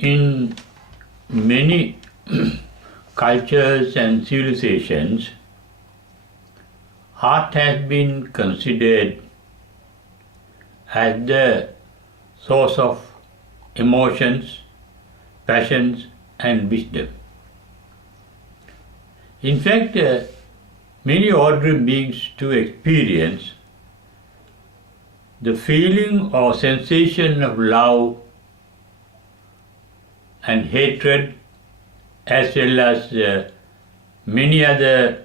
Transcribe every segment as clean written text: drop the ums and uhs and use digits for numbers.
In many cultures and civilizations, heart has been considered as the source of emotions, passions, and wisdom. In fact, many ordinary beings to experience the feeling or sensation of love and hatred, as well as many other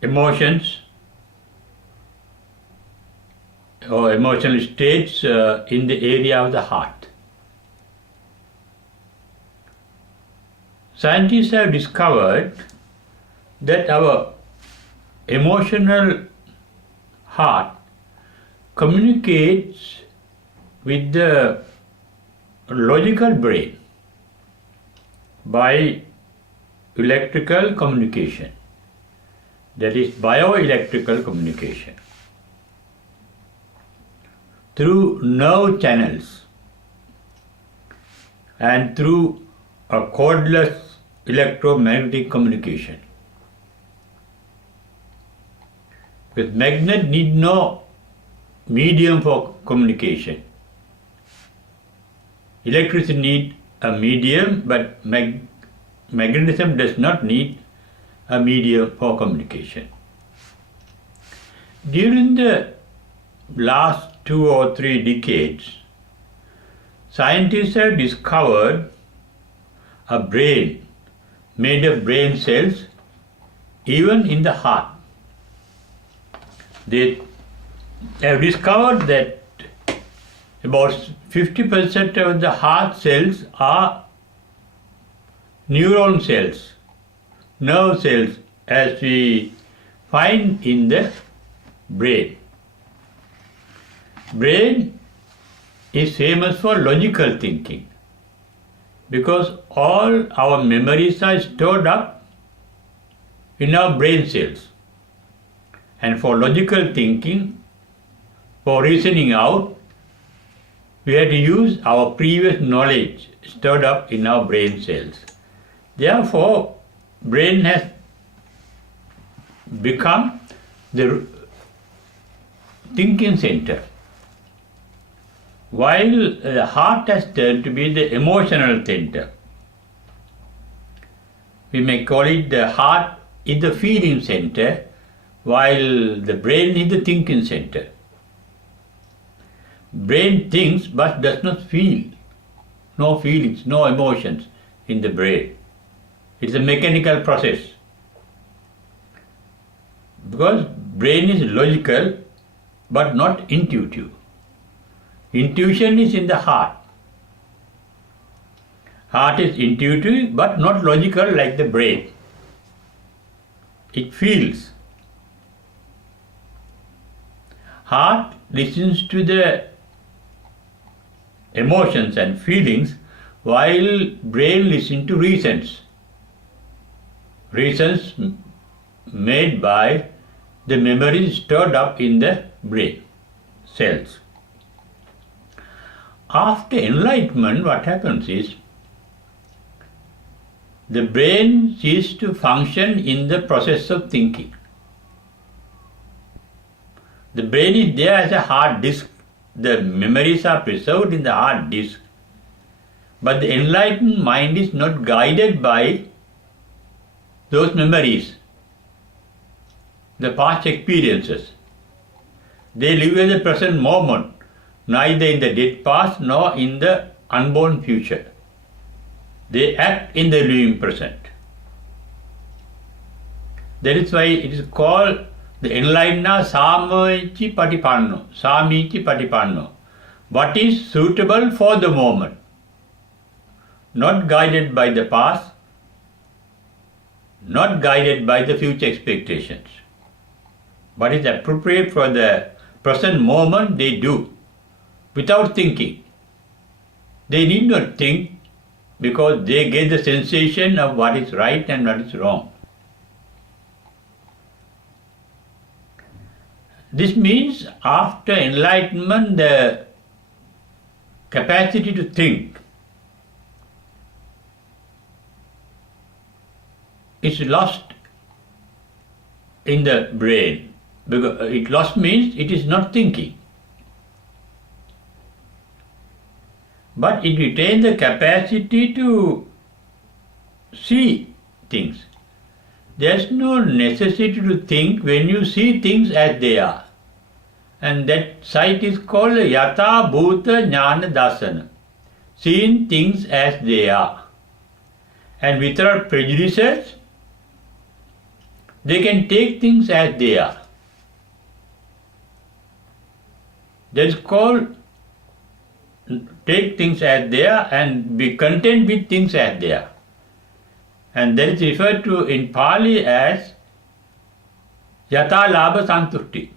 emotions or emotional states in the area of the heart. Scientists have discovered that our emotional heart communicates with the logical brain by electrical communication, that is bioelectrical communication, through nerve channels and through a cordless electromagnetic communication. Because magnet need no medium for communication. Electricity need a medium, but magnetism does not need a medium for communication. During the last 2 or 3 decades, scientists have discovered a brain made of brain cells even in the heart. They have discovered that about 50% of the heart cells are neuron cells, nerve cells, as we find in the brain. Brain is famous for logical thinking because all our memories are stored up in our brain cells. And for logical thinking, for reasoning out, we had to use our previous knowledge stored up in our brain cells. Therefore, brain has become the thinking center, while the heart has turned to be the emotional center. We may call it the heart is the feeling center, while the brain is the thinking center. Brain thinks but does not feel. No feelings, no emotions in the brain. It's a mechanical process. Because brain is logical but not intuitive. Intuition is in the heart. Heart is intuitive but not logical like the brain. It feels. Heart listens to the emotions and feelings while brain listens to reasons. Reasons made by the memories stored up in the brain cells. After enlightenment, what happens is the brain ceases to function in the process of thinking. The brain is there as a hard disk. The memories are preserved in the hard disk. But the enlightened mind is not guided by those memories, the past experiences. They live in the present moment, neither in the dead past nor in the unborn future. They act in the living present. That is why it is called the enlightened Samichi Patipanno. Samichi Patipanno. What is suitable for the moment, not guided by the past, not guided by the future expectations. What is appropriate for the present moment, they do, without thinking. They need not think because they get the sensation of what is right and what is wrong. This means after enlightenment, the capacity to think is lost in the brain. Because it lost means it is not thinking. But it retains the capacity to see things. There's no necessity to think when you see things as they are. And that sight is called Yatha Bhuta Jnana Dasana. Seeing things as they are. And without prejudices, they can take things as they are. That is called take things as they are and be content with things as they are. And that is referred to in Pali as Yatha Labha Santushti.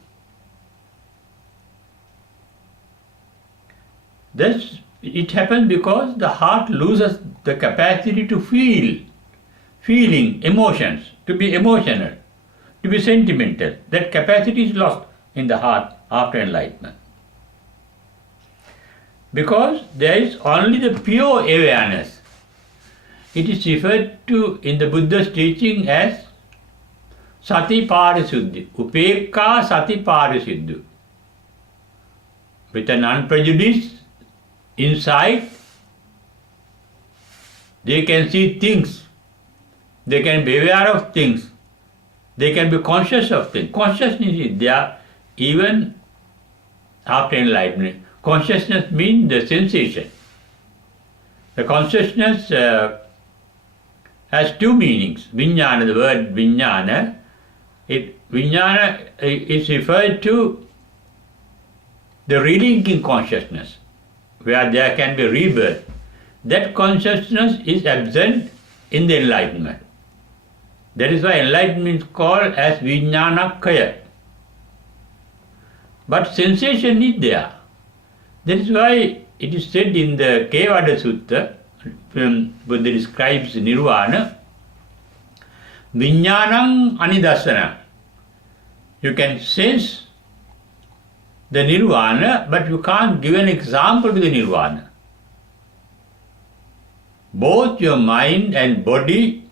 Thus, it happens because the heart loses the capacity to feeling, emotions, to be emotional, to be sentimental. That capacity is lost in the heart after enlightenment. Because there is only the pure awareness. It is referred to in the Buddha's teaching as Sati Parisuddhi, Upekka Sati Parisuddhi. With an unprejudiced insight, they can see things, they can be aware of things, they can be conscious of things. Consciousness is there even after enlightenment. Consciousness means the sensation. The consciousness has two meanings. Vijnana, the word vijnana, vijnana is referred to the relinking consciousness, where there can be rebirth. That consciousness is absent in the enlightenment. That is why enlightenment is called as vijnanakaya. But sensation is there. That is why it is said in the Kevada Sutta, when Buddha describes nirvana, vijnanam anidasana. You can sense the nirvana, but you can't give an example to the nirvana. Both your mind and body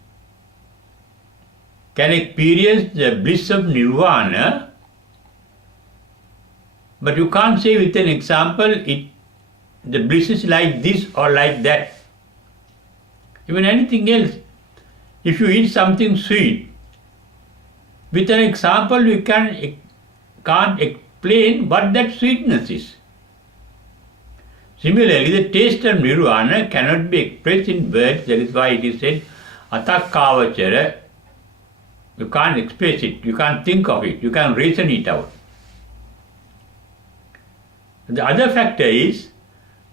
can experience the bliss of nirvana, but you can't say with an example the bliss is like this or like that. Even anything else. If you eat something sweet, with an example you can't explain what that sweetness is. Similarly, the taste of nirvana cannot be expressed in words. That is why it is said, atakavachara. You can't express it, you can't think of it, you can't reason it out. The other factor is,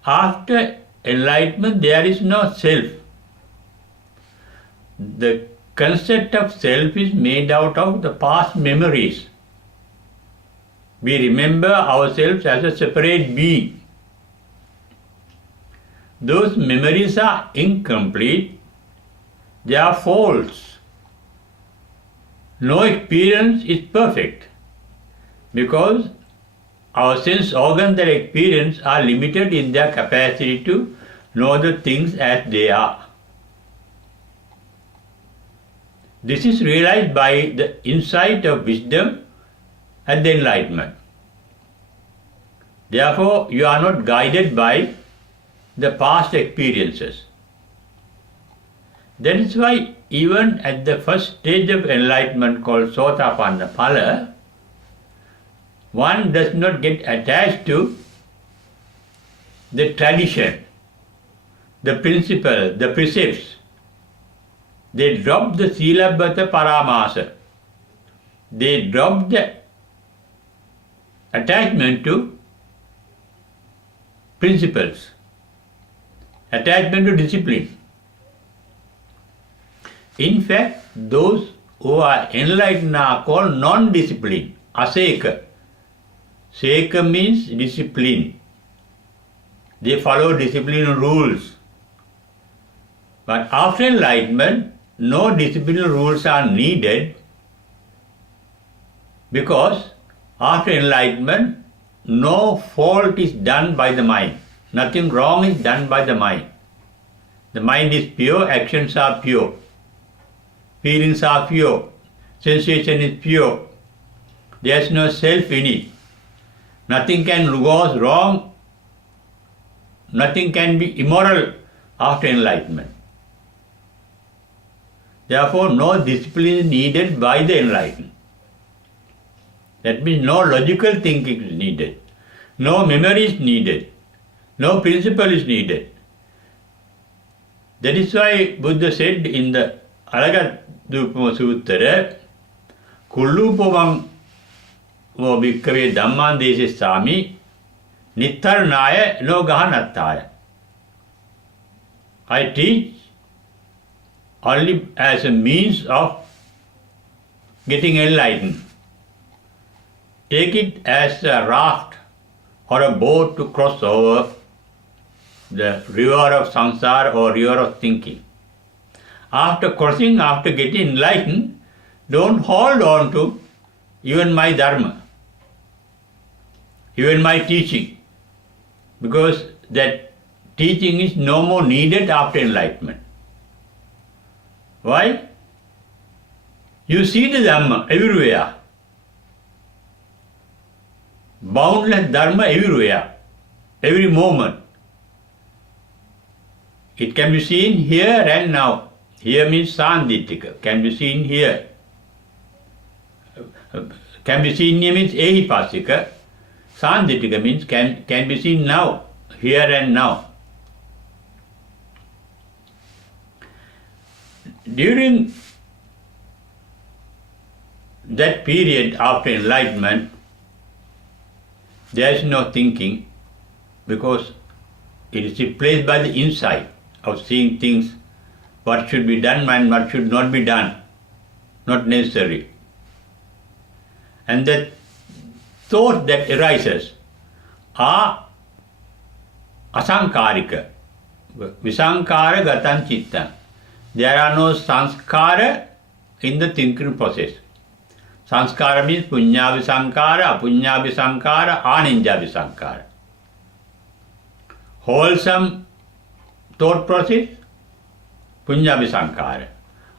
after enlightenment there is no self. The concept of self is made out of the past memories. We remember ourselves as a separate being. Those memories are incomplete, they are false. No experience is perfect because our sense organs that experience are limited in their capacity to know the things as they are. This is realized by the insight of wisdom and the enlightenment. Therefore, you are not guided by the past experiences. That is why even at the first stage of enlightenment called Sotapanna Phala, one does not get attached to the tradition, the principle, the precepts. They drop the Silabhata Paramasa. They drop the attachment to principles, attachment to discipline. In fact, those who are enlightened are called non-disciplined, aseka. Seka means discipline. They follow discipline rules. But after enlightenment, no discipline rules are needed because after enlightenment, no fault is done by the mind. Nothing wrong is done by the mind. The mind is pure, actions are pure, feelings are pure, sensation is pure. There is no self in it. Nothing can go wrong, nothing can be immoral after enlightenment. Therefore, no discipline is needed by the enlightened. That means no logical thinking is needed, no memory is needed, no principle is needed. That is why Buddha said in the Alagadupama Sutra, Kullupavang wo bhikkave dhamman desessami nittarnaya no gahanattaya. I teach only as a means of getting enlightened. Take it as a raft or a boat to cross over the river of samsara or river of thinking. After crossing, after getting enlightened, don't hold on to even my dharma, even my teaching, because that teaching is no more needed after enlightenment. Why? You see the dharma everywhere. Boundless dharma everywhere, every moment. It can be seen here and now. Here means sandittika, can be seen here. Can be seen here means ehipasika. Sandittika means can be seen now, here and now. During that period after enlightenment, there is no thinking, because it is replaced by the insight of seeing things, what should be done and what should not be done, not necessary. And that thought that arises are asankarika, visankara gatan chitta. There are no sanskara in the thinking process. Sanskara means punya visankara, apunya visankara, aninja visankara. Wholesome thought process, punya visankara.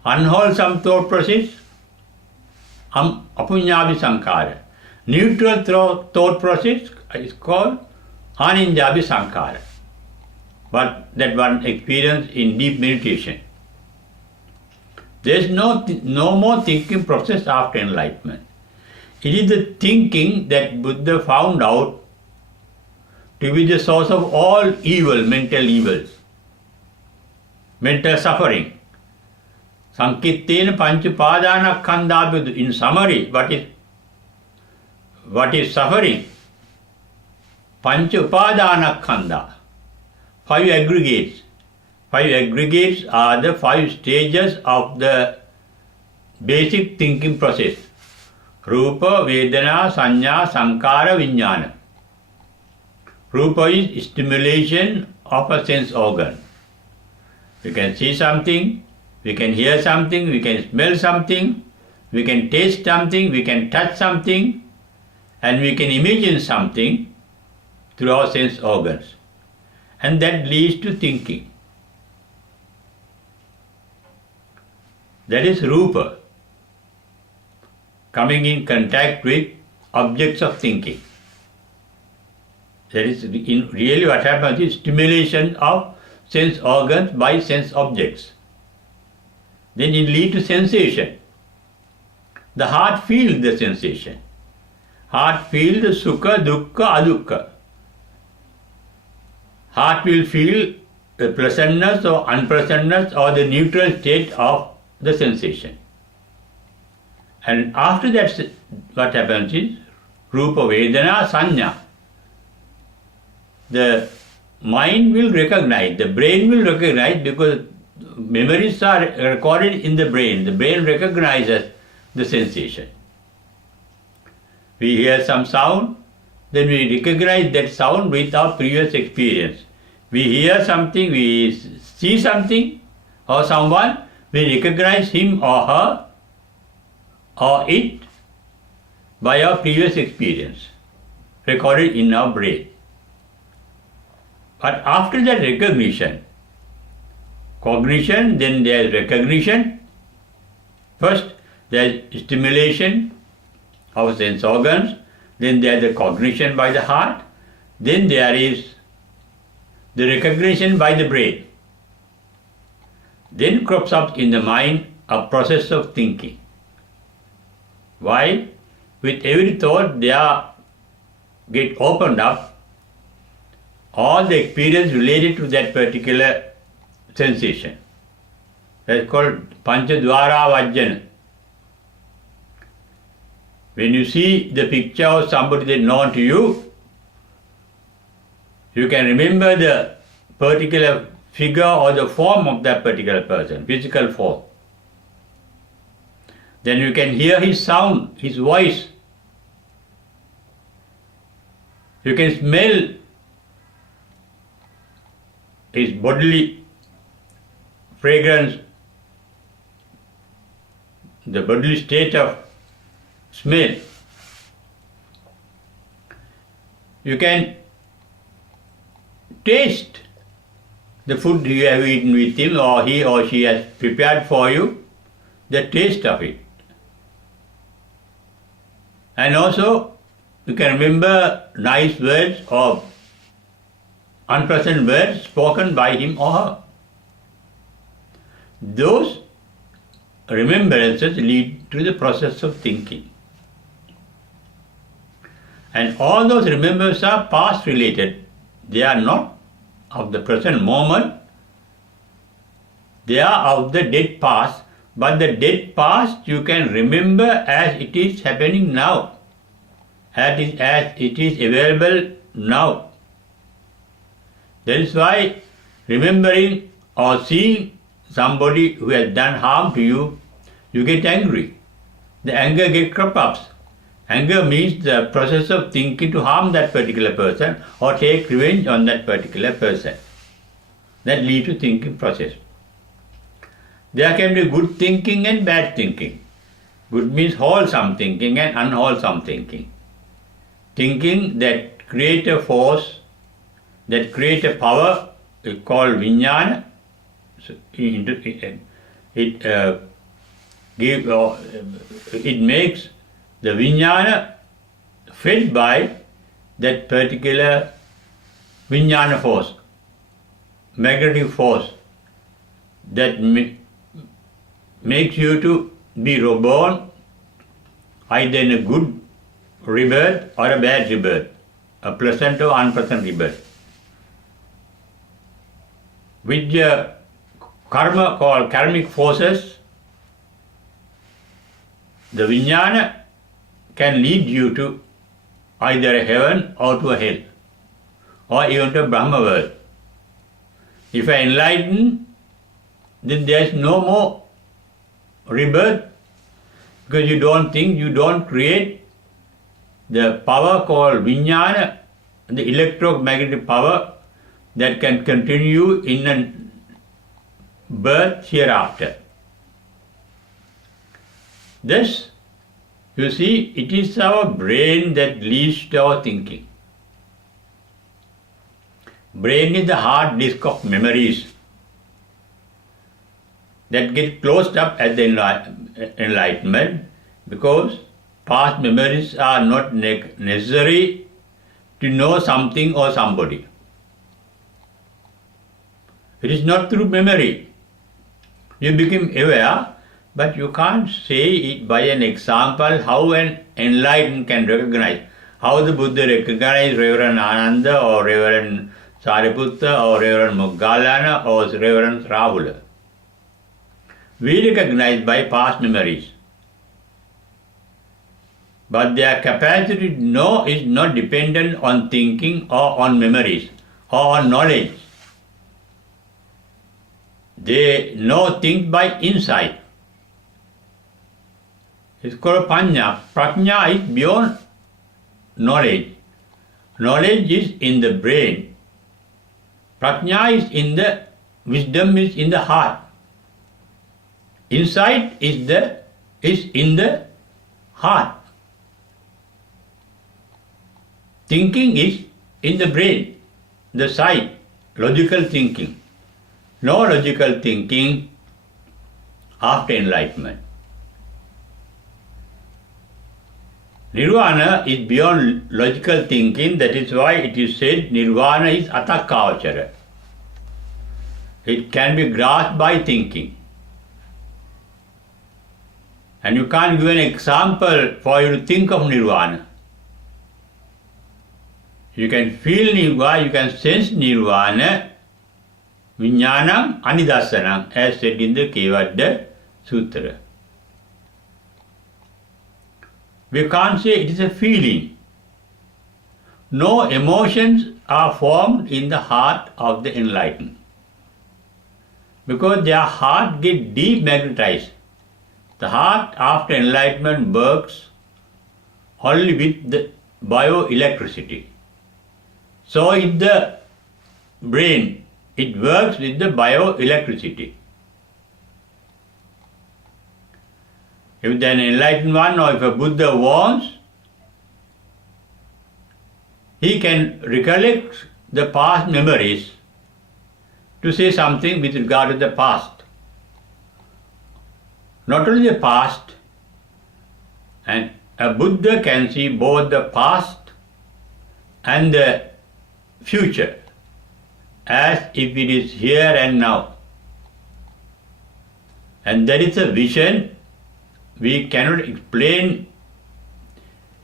Unwholesome thought process, apunya visankara. Neutral thought process is called aninja visankara. But that one experience in deep meditation. There is no more thinking process after enlightenment. It is the thinking that Buddha found out to be the source of all evil, mental evils, mental suffering. Sankittena panchupadana khandabhi. In summary, what is suffering? Panchupadana khanda. 5 aggregates. 5 aggregates are the 5 stages of the basic thinking process. Rupa, Vedana, Sanya, Sankara, Vijnana. Rupa is stimulation of a sense organ. We can see something, we can hear something, we can smell something, we can taste something, we can touch something, and we can imagine something through our sense organs. And that leads to thinking. That is Rupa, coming in contact with objects of thinking. That is really what happens is stimulation of sense organs by sense objects. Then it leads to sensation. The heart feels the sensation. Heart feels the sukha, dukkha, adukha. Heart will feel the pleasantness or unpleasantness or the neutral state of the sensation. And after that, what happens is Rupa, Vedana, Sanya. The mind will recognize, the brain will recognize, because memories are recorded in the brain. The brain recognizes the sensation. We hear some sound, then we recognize that sound with our previous experience. We hear something, we see something or someone, we recognize him or her or it by our previous experience recorded in our brain. But after that recognition, cognition, then there is recognition. First, there is stimulation of sense organs, then there is the cognition by the heart, then there is the recognition by the brain. Then crops up in the mind a process of thinking. Why? With every thought there get opened up all the experience related to that particular sensation. That's called Panchadwara Vajjana. When you see the picture of somebody that is known to you, you can remember the particular figure or the form of that particular person, physical form. Then you can hear his sound, his voice. You can smell his bodily fragrance, the bodily state of smell. You can taste the food you have eaten with him or he or she has prepared for you, the taste of it. And also you can remember nice words or unpleasant words spoken by him or her. Those remembrances lead to the process of thinking. And all those remembrances are past related. They are not of the present moment. They are of the dead past. But the dead past you can remember as it is happening now, as it is available now. That is why remembering or seeing somebody who has done harm to you, you get angry. The anger gets crop ups. Anger means the process of thinking to harm that particular person or take revenge on that particular person. That leads to thinking process. There can be good thinking and bad thinking. Good means wholesome thinking and unwholesome thinking. Thinking that creates a force, that creates a power, is called vijnana. So it makes the vijnana fed by that particular vijnana force, magnetic force that makes you to be reborn either in a good rebirth or a bad rebirth, a pleasant or unpleasant rebirth. With the karma called karmic forces, the vijnana can lead you to either a heaven or to a hell, or even to a Brahma world. If I enlighten, then there is no more rebirth, because you don't think, you don't create the power called vijnana, the electromagnetic power that can continue in a birth hereafter. Thus, you see, it is our brain that leads to our thinking. Brain is the hard disk of memories that get closed up at the enlightenment, because past memories are not necessary to know something or somebody. It is not through memory. You become aware, but you can't say it by an example how an enlightened can recognize. How the Buddha recognized Reverend Ananda or Reverend Sariputta or Reverend Moggallana or Reverend Rahula. We recognize by past memories. But their capacity to know is not dependent on thinking or on memories or on knowledge. They know things by insight. It's called panya. Prajna is beyond knowledge. Knowledge is in the brain. Prajna is in the, wisdom is in the heart. Insight is in the heart. Thinking is in the brain, the sight, logical thinking. No logical thinking after enlightenment. Nirvana is beyond logical thinking, that is why it is said Nirvana is atakavachara. It can be grasped by thinking. And you can't give an example for you to think of Nirvana. You can feel Nirvana, you can sense Nirvana, Vijnanam Anidassanam, as said in the Kevadda Sutra. We can't say it is a feeling. No emotions are formed in the heart of the enlightened, because their heart gets demagnetized. The heart after enlightenment works only with the bioelectricity. So in the brain, it works with the bioelectricity. If an enlightened one or if a Buddha wants, he can recollect the past memories to say something with regard to the past. Not only the past, and a Buddha can see both the past and the future as if it is here and now. And that is a vision we cannot explain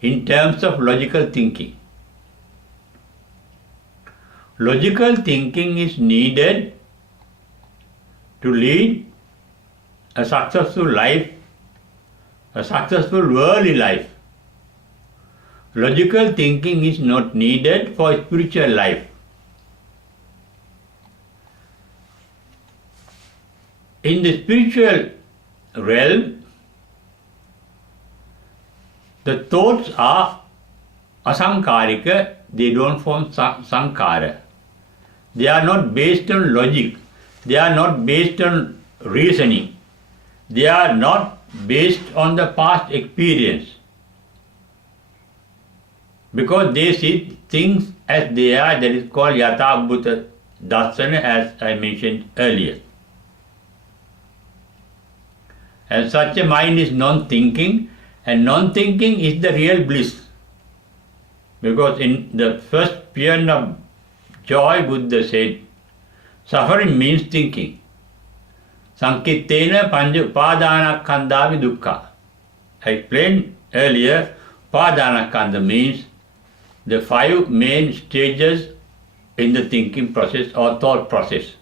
in terms of logical thinking. Logical thinking is needed to lead a successful life, a successful worldly life. Logical thinking is not needed for spiritual life. In the spiritual realm, the thoughts are asankarika, they don't form sankara. They are not based on logic, they are not based on reasoning, they are not based on the past experience, because they see things as they are. That is called yatha bhuta darsana, as I mentioned earlier. And such a mind is non-thinking, and non-thinking is the real bliss. Because in the first paean of joy, Buddha said, suffering means thinking. Sankittena panja upadanakkhandhavi dukkha. I explained earlier, upadanakkhandha means the 5 main stages in the thinking process or thought process.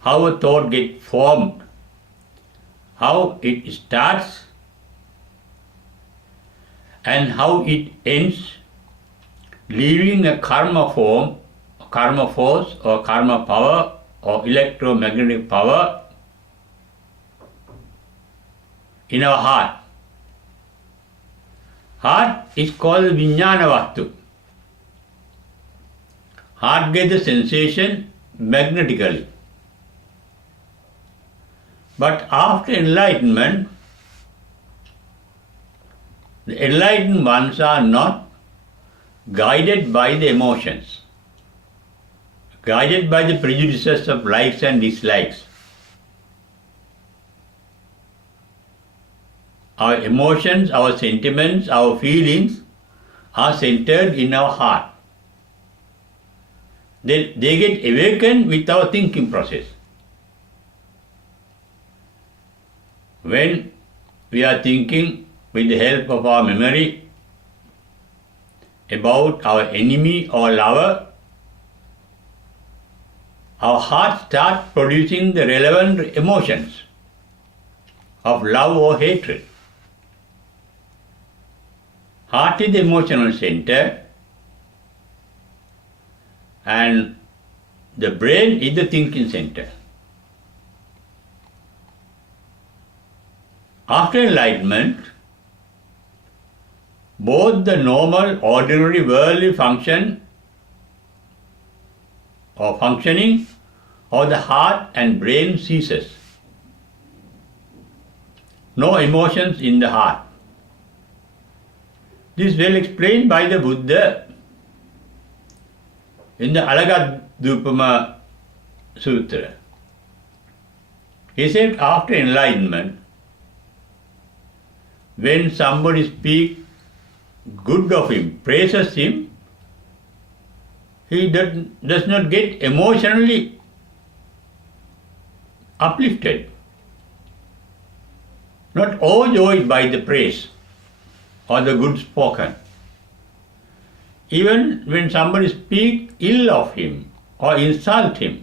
How a thought gets formed, how it starts, and how it ends, leaving a karma form, karma force or karma power or electromagnetic power in our heart. Heart is called Vijnana Vastu. Heart gets the sensation magnetically. But after enlightenment, the enlightened ones are not guided by the emotions, guided by the prejudices of likes and dislikes. Our emotions, our sentiments, our feelings are centered in our heart. They get awakened with our thinking process. When we are thinking with the help of our memory about our enemy or lover, our heart starts producing the relevant emotions of love or hatred. Heart is the emotional center, and the brain is the thinking center. After enlightenment, both the normal, ordinary, worldly function or functioning of the heart and brain ceases. No emotions in the heart. This is well explained by the Buddha in the Alagadupama Sutra. He said after enlightenment, when somebody speaks good of him, praises him, he does not get emotionally uplifted, not overjoyed by the praise or the good spoken. Even when somebody speaks ill of him or insult him,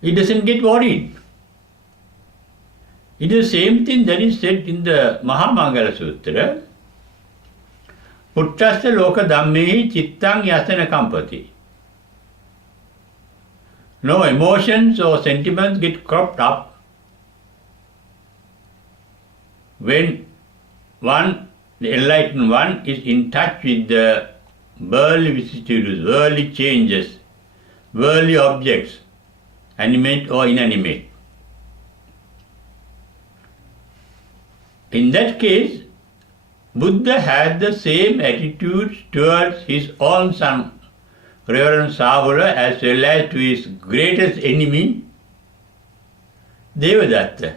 he doesn't get worried. It is the same thing that is said in the Mahamangala Sutra. Puttasya loka dhammehi chittang yasana kampati. No emotions or sentiments get cropped up when the enlightened one is in touch with the worldly vicissitudes, worldly changes, worldly objects, animate or inanimate. In that case, Buddha had the same attitude towards his own son, Reverend Savula, as well as to his greatest enemy, Devadatta.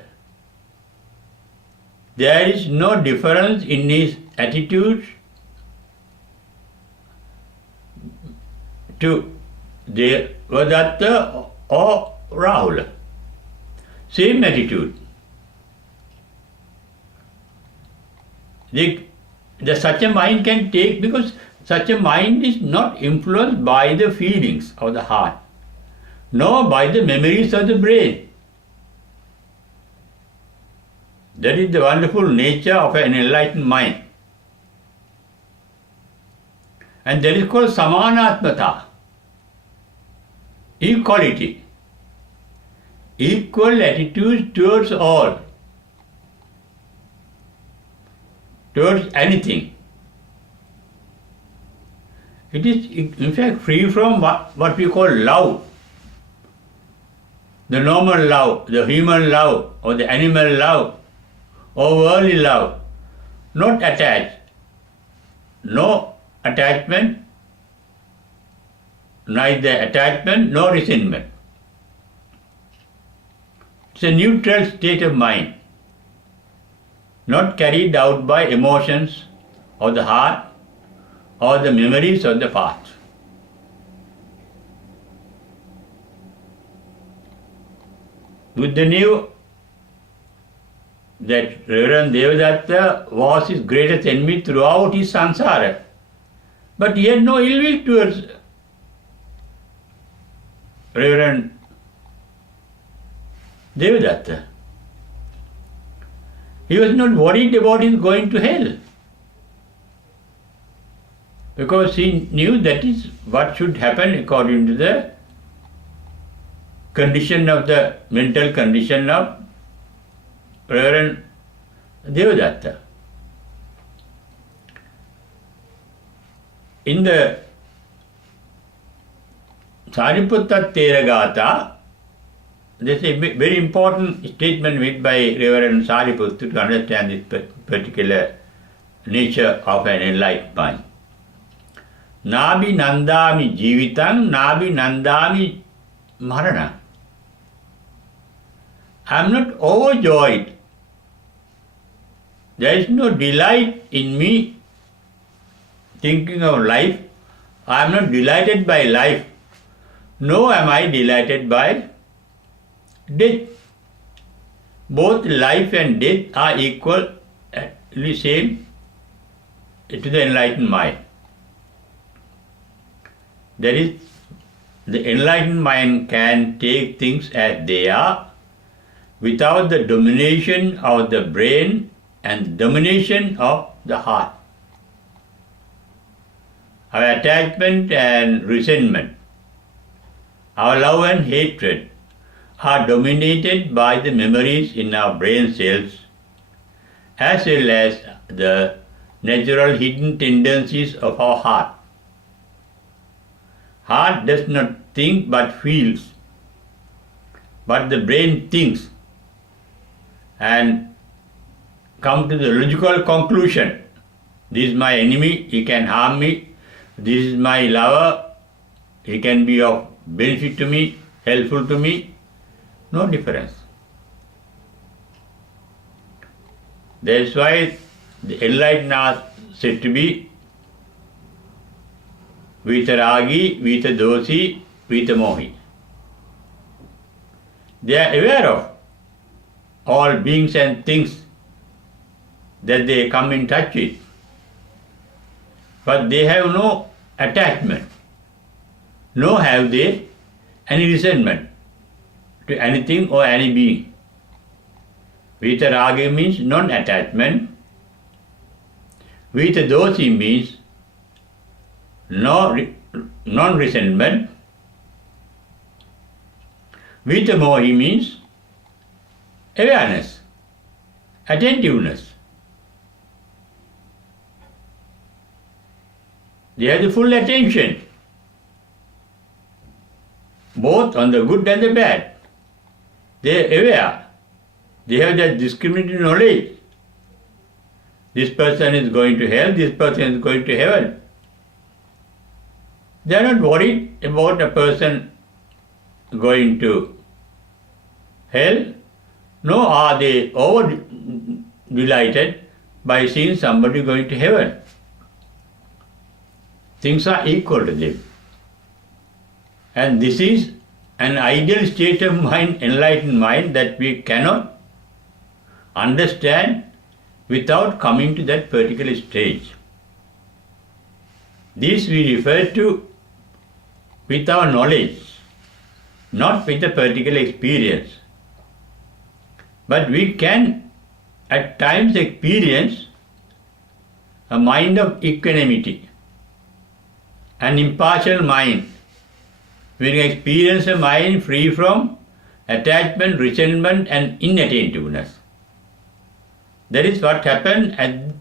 There is no difference in his attitude to Devadatta or Rahula. Same attitude. Such a mind can take, because such a mind is not influenced by the feelings of the heart, nor by the memories of the brain. That is the wonderful nature of an enlightened mind. And that is called samanatmata, equality, equal attitude towards all, towards anything. It is in fact free from what we call love, the normal love, the human love, or the animal love, or worldly love. Not attached, no attachment, neither attachment nor resentment. It's a neutral state of mind, not carried out by emotions of the heart or the memories of the past. Buddha knew that Reverend Devadatta was his greatest enemy throughout his samsara, but he had no ill will towards Reverend Devadatta. He was not worried about his going to hell, because he knew that is what should happen according to the condition of the mental condition of Reverend Devadatta. In the Sariputta Teragatha, there is a very important statement made by Reverend Sariputta to understand this particular nature of an enlightened mind. Nabi nandami jivitang, nabi nandami marana. I am not overjoyed. There is no delight in me thinking of life. I am not delighted by life, nor am I delighted by death. Both life and death are equal, same to the enlightened mind. That is, the enlightened mind can take things as they are without the domination of the brain and domination of the heart. Our attachment and resentment, our love and hatred are dominated by the memories in our brain cells, as well as the natural hidden tendencies of our heart. Heart does not think but feels, but the brain thinks and come to the logical conclusion. This is my enemy, he can harm me. This is my lover, he can be of benefit to me, helpful to me, no difference. That's why the enlightened are said to be Vitaragi, Vitadosi, Vitamohi. They are aware of all beings and things that they come in touch with, but they have no attachment, nor have they any resentment to anything or any being. Vitaragi means non-attachment. Vitadosi means non-resentment. Vitamohi means awareness, attentiveness. They have the full attention, both on the good and the bad. They are aware. They have that discriminating knowledge. This person is going to hell, this person is going to heaven. They are not worried about a person going to hell, nor are they over delighted by seeing somebody going to heaven. Things are equal to them. And this is an ideal state of mind, enlightened mind, that we cannot understand without coming to that particular stage. This we refer to with our knowledge, not with a particular experience. But we can at times experience a mind of equanimity, an impartial mind. We can experience a mind free from attachment, resentment and inattentiveness. That is what happened at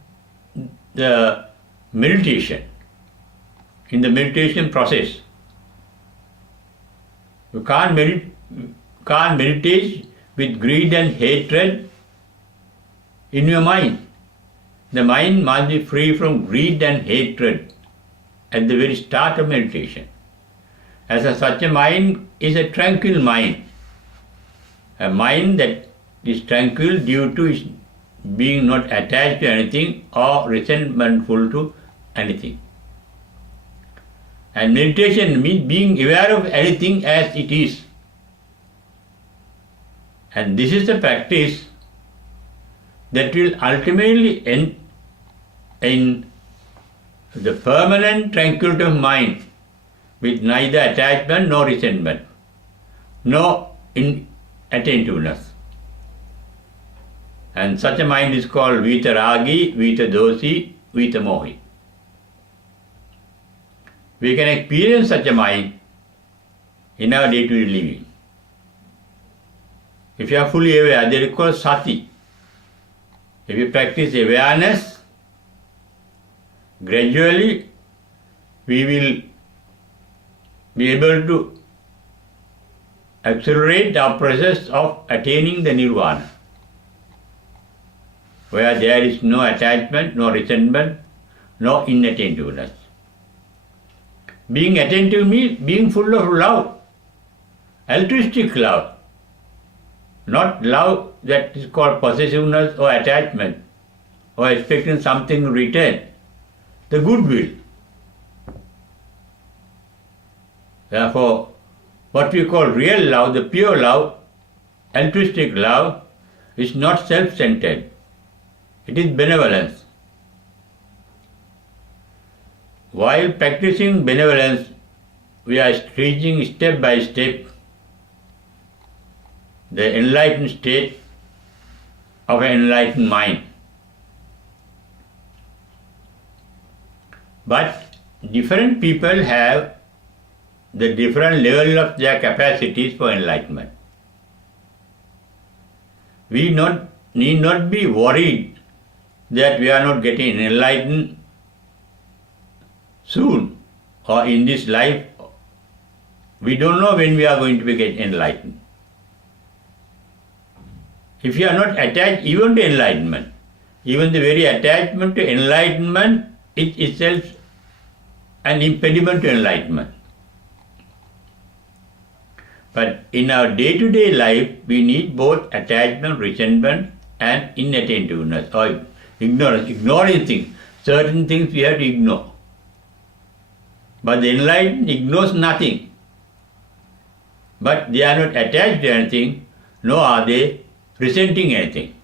the meditation, in the meditation process. You can't meditate with greed and hatred in your mind. The mind must be free from greed and hatred at the very start of meditation. Such a mind is a tranquil mind, a mind that is tranquil due to its being not attached to anything or resentmentful to anything. And meditation means being aware of anything as it is. And this is the practice that will ultimately end in the permanent tranquility of mind, with neither attachment nor resentment, nor inattentiveness. And such a mind is called Vitaragi, Vitadosi, Vitamohi. We can experience such a mind in our day-to-day living. If you are fully aware, they are called sati. If you practice awareness, gradually we will be able to accelerate our process of attaining the nirvana, where there is no attachment, no resentment, no inattentiveness. Being attentive means being full of love, altruistic love, not love that is called possessiveness or attachment or expecting something in return, the goodwill. Therefore, what we call real love, the pure love, altruistic love, is not self-centered. It is benevolence. While practicing benevolence, we are reaching step by step the enlightened state of an enlightened mind. But different people have the different level of their capacities for enlightenment. We need not be worried that we are not getting enlightened soon or in this life. We don't know when we are going to be get enlightened. If you are not attached even to enlightenment, even the very attachment to enlightenment is itself an impediment to enlightenment. But in our day-to-day life, we need both attachment, resentment, and inattentiveness or ignorance, ignoring things. Certain things we have to ignore. But the enlightened ignores nothing. But they are not attached to anything, nor are they resenting anything.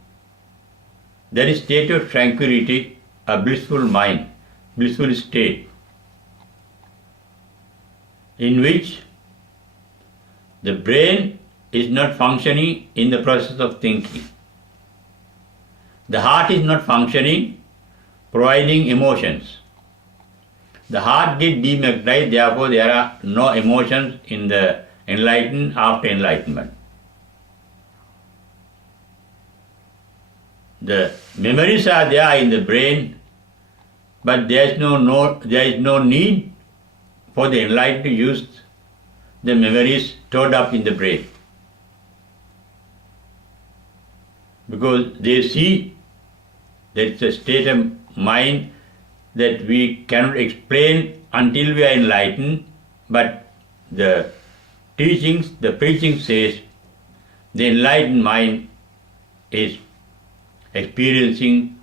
That is state of tranquility, a blissful mind, blissful state, in which the brain is not functioning in the process of thinking. The heart is not functioning, providing emotions. The heart gets demagnetized, therefore there are no emotions in the enlightened after enlightenment. The memories are there in the brain, but there is no need for the enlightened to use the memories stored up in the brain. Because they see that it's a state of mind that we cannot explain until we are enlightened, but the teachings, the preaching says the enlightened mind is experiencing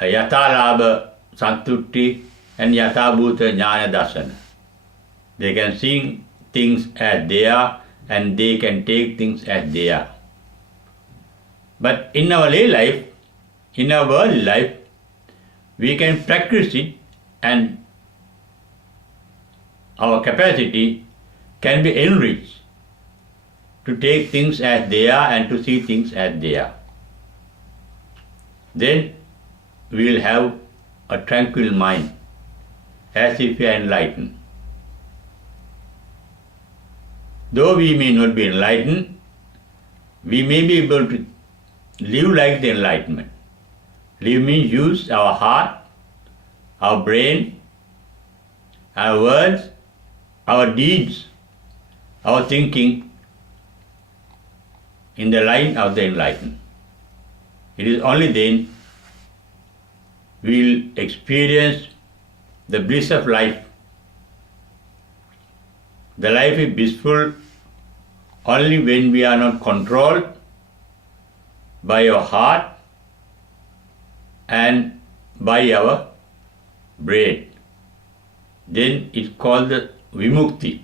a yatalabha santutti and yatabhuta jnana dasana. They can see things as they are and they can take things as they are. But in our lay life, in our worldly life, we can practice it and our capacity can be enriched to take things as they are and to see things as they are. Then we will have a tranquil mind, as if we are enlightened. Though we may not be enlightened, we may be able to live like the enlightenment. Live means use our heart, our brain, our words, our deeds, our thinking in the line of the enlightened. It is only then we will experience the bliss of life. The life is blissful only when we are not controlled by our heart and by our brain. Then it's called the vimukti.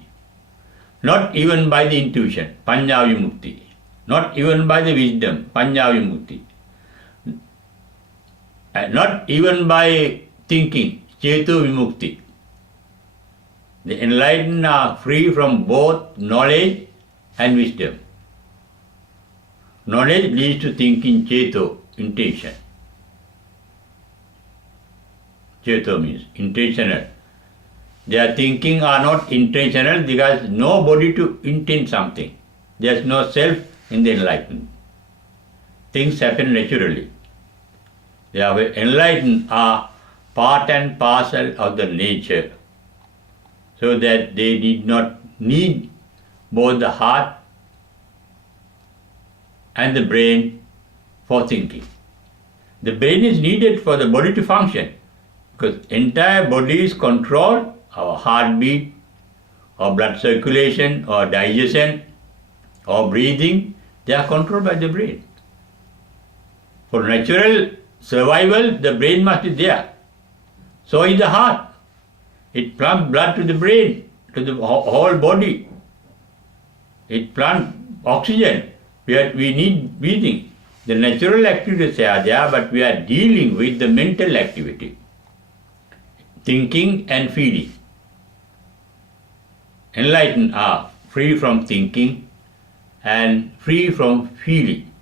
Not even by the intuition, panya vimukti. Not even by the wisdom, panya vimukti. Not even by thinking, cheto vimukti. The enlightened are free from both knowledge and wisdom. Knowledge leads to thinking, cheto, intention. Cheto means intentional. Their thinking are not intentional because nobody to intend something. There is no self in the enlightened. Things happen naturally. Therefore, enlightened are part and parcel of the nature, so that they did not need both the heart and the brain for thinking. The brain is needed for the body to function, because entire body is controlled, our heartbeat, or blood circulation, or digestion, or breathing, they are controlled by the brain. For natural survival, the brain must be there. So is the heart. It pumps blood to the brain, to the whole body. It plants oxygen. We need breathing. The natural activities are there, but we are dealing with the mental activity, thinking and feeling. Enlightened are free from thinking and free from feeling.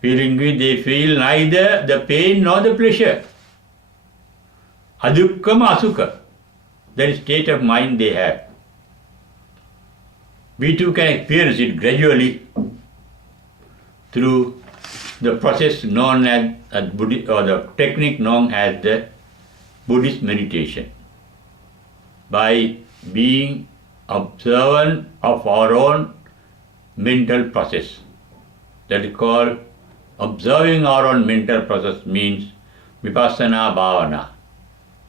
Feeling which they feel neither the pain nor the pleasure. Adukkama asukha. That is state of mind they have. We too can experience it gradually through the process known as Buddhist, or the technique known as the Buddhist meditation. By being observant of our own mental process. That is called observing our own mental process means vipassana bhavana,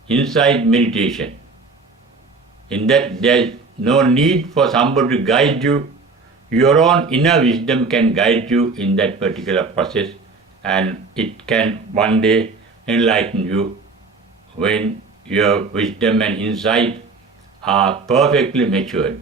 insight meditation. In that there is no need for somebody to guide you your own inner wisdom can guide you in that particular process, and it can one day enlighten you when your wisdom and insight are perfectly matured.